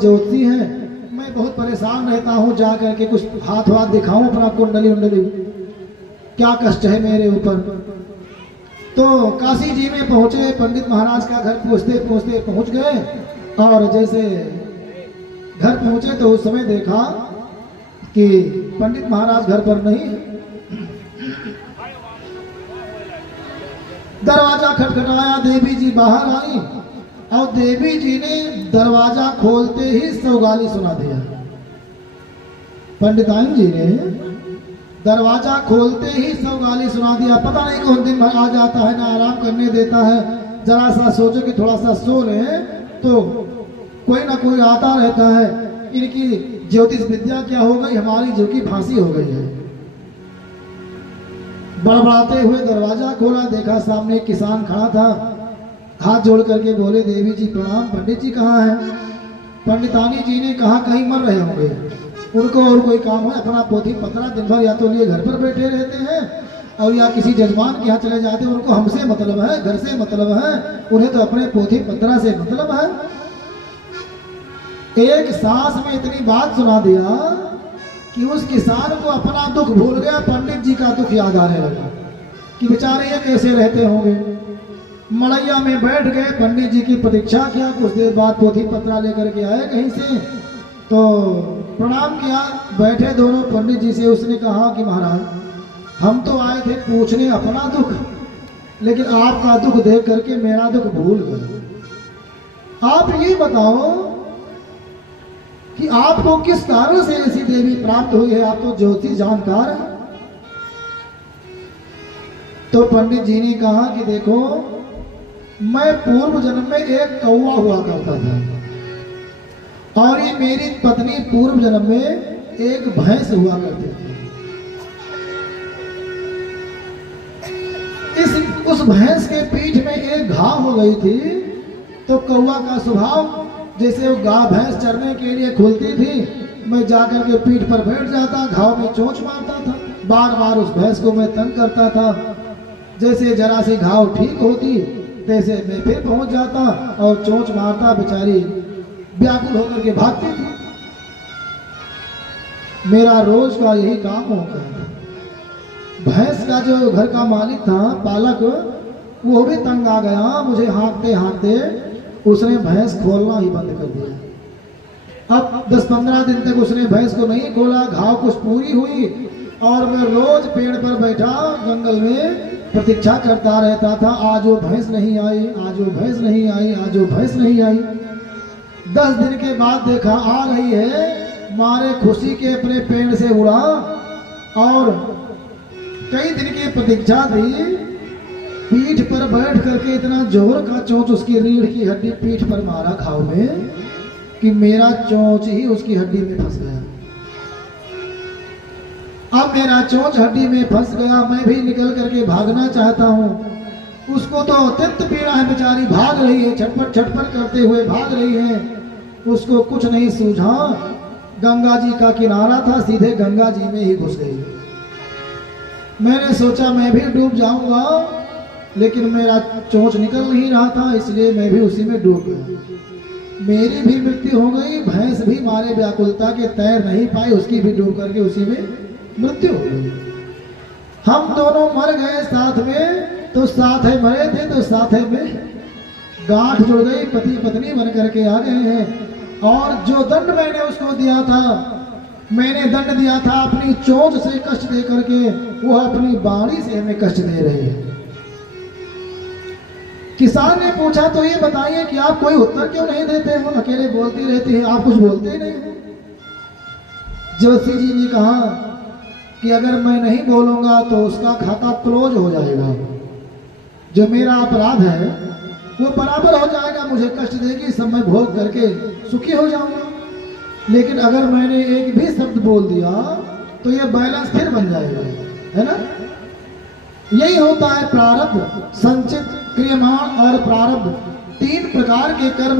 ज्योतिषी हैं, मैं बहुत परेशान रहता हूँ, जा करके कुछ हाथ वाथ दिखाऊं अपना, कुंडली उंडली, क्या कष्ट है मेरे ऊपर। तो काशी जी में पहुंचे, पंडित महाराज का घर पहुंचते पहुंचते पहुंच गए। और जैसे घर पहुंचे तो उस समय देखा कि पंडित महाराज घर पर नहीं है। दरवाजा खटखटाया, देवी जी बाहर आई और देवी जी ने दरवाजा खोलते ही सौगाली सुना दिया। पंडिताइन जी ने दरवाजा खोलते ही सौगाली सुना दिया। पता नहीं कौन दिन भर आ जाता है, ना आराम करने देता है। जरा सा सोचो कि थोड़ा सा सो रहे तो कोई ना कोई आता रहता है। इनकी ज्योतिष विद्या क्या हो गई, हमारी जो की फांसी हो गई है। बड़बड़ाते हुए दरवाजा खोला, देखा सामने एक किसान खड़ा था। हाथ जोड़ करके बोले, देवी जी प्रणाम, पंडित जी कहाँ हैं? पंडितानी जी ने कहा कहीं मर रहे होंगे, उनको और कोई काम है, अपना पोथी पत्रा दिन भर या तो लिए घर पर बैठे रहते हैं और या किसी जजमान के यहाँ चले जाते हैं। उनको हमसे मतलब है, घर से मतलब है, उन्हें तो अपने पोथी पत्रा से मतलब है। एक सांस में इतनी बात सुना दिया कि उस किसान को अपना दुख भूल गया, पंडित जी का दुख याद आने लगा कि बेचारे ये कैसे रहते होंगे। मड़ैया में बैठ गए, पंडित जी की प्रतीक्षा किया। कुछ देर बाद पोथी पत्रा लेकर के आए कहीं से, तो प्रणाम किया, बैठे दोनों पंडित जी से। उसने कहा कि महाराज, हम तो आए थे पूछने अपना दुख, लेकिन आपका दुख देख करके मेरा दुख भूल गए। आप ये बताओ कि आपको किस कारण से ऐसी देवी प्राप्त हुई है, आप तो ज्योतिष जानकार हैं। तो पंडित जी ने कहा कि देखो, मैं पूर्व जन्म में एक कौवा हुआ करता था और ये मेरी पत्नी पूर्व जन्म में एक भैंस हुआ करती थी। उस भैंस के पीठ में एक घाव हो गई थी। तो कौवा का स्वभाव, जैसे वो गाय भैंस चरने के लिए खुलती थी, मैं जाकर के पीठ पर बैठ जाता, घाव में चोंच मारता था, बार बार उस भैंस को मैं तंग करता था। जैसे जरा सी घाव ठीक होती तैसे मैं फिर पहुंच जाता और चोंच मारता, बेचारी व्याकुल होकर के भागती थी। मेरा रोज का यही काम हो गया। भैंस का जो घर का मालिक था, पालक, वो भी तंग आ गया। मुझे हाँकते हाँकते उसने भैंस खोलना ही बंद कर दिया। अब 10-15 दिन तक उसने भैंस को नहीं खोला। घाव कुछ पूरी हुई और मैं रोज पेड़ पर बैठा जंगल में प्रतीक्षा करता रहता था, आज वो भैंस नहीं आई, आज वो भैंस नहीं आई, आज वो भैंस नहीं आई। 10 दिन के बाद देखा आ रही है, मारे खुशी के अपने पेड़ से उड़ा और कई दिन की प्रतीक्षा थी। पीठ पर बैठ करके इतना जोर का चोंच उसकी रीढ़ की हड्डी पीठ पर मारा घाव में कि मेरा चोंच ही उसकी हड्डी में फंस गया। अब मेरा चोंच हड्डी में फंस गया, मैं भी निकल करके भागना चाहता हूँ। उसको तो अत्यंत पीड़ा है, बेचारी भाग रही है, छटपट छटपट करते हुए भाग रही है। उसको कुछ नहीं सूझा। गंगा जी का किनारा था, सीधे गंगा जी में ही घुस गई। मैंने सोचा मैं भी डूब जाऊंगा, लेकिन मेरा चोंच निकल नहीं रहा था, इसलिए मैं भी उसी में डूब गया। मेरी भी मृत्यु हो गई, भैंस भी मारे व्याकुलता के तैर नहीं पाई, उसकी भी डूब करके उसी में मृत्यु हो गई। हम दोनों मर गए साथ में, तो साथ है मरे थे तो साथ है में गांठ जुड़ गई, पति पत्नी बन करके आ गए हैं। और जो दंड मैंने उसको दिया था, मैंने दंड दिया था अपनी चोंच से कष्ट दे करके, वो अपनी बाणी से हमें कष्ट दे रही है। किसान ने पूछा, तो ये बताइए कि आप कोई उत्तर क्यों नहीं देते हो, अकेले बोलती रहती है, आप कुछ बोलते ही नहीं हो। ज्योतिषी जी ने कहा कि अगर मैं नहीं बोलूंगा तो उसका खाता क्लोज हो जाएगा, जो मेरा अपराध है वो बराबर हो जाएगा, मुझे कष्ट देगी, सब मैं भोग करके सुखी हो जाऊंगा। लेकिन अगर मैंने एक भी शब्द बोल दिया तो ये बैलेंस फिर बन जाएगा, है ना। यही होता है प्रारब्ध, संचित, क्रियमाण और प्रारब्ध, 3 प्रकार के कर्म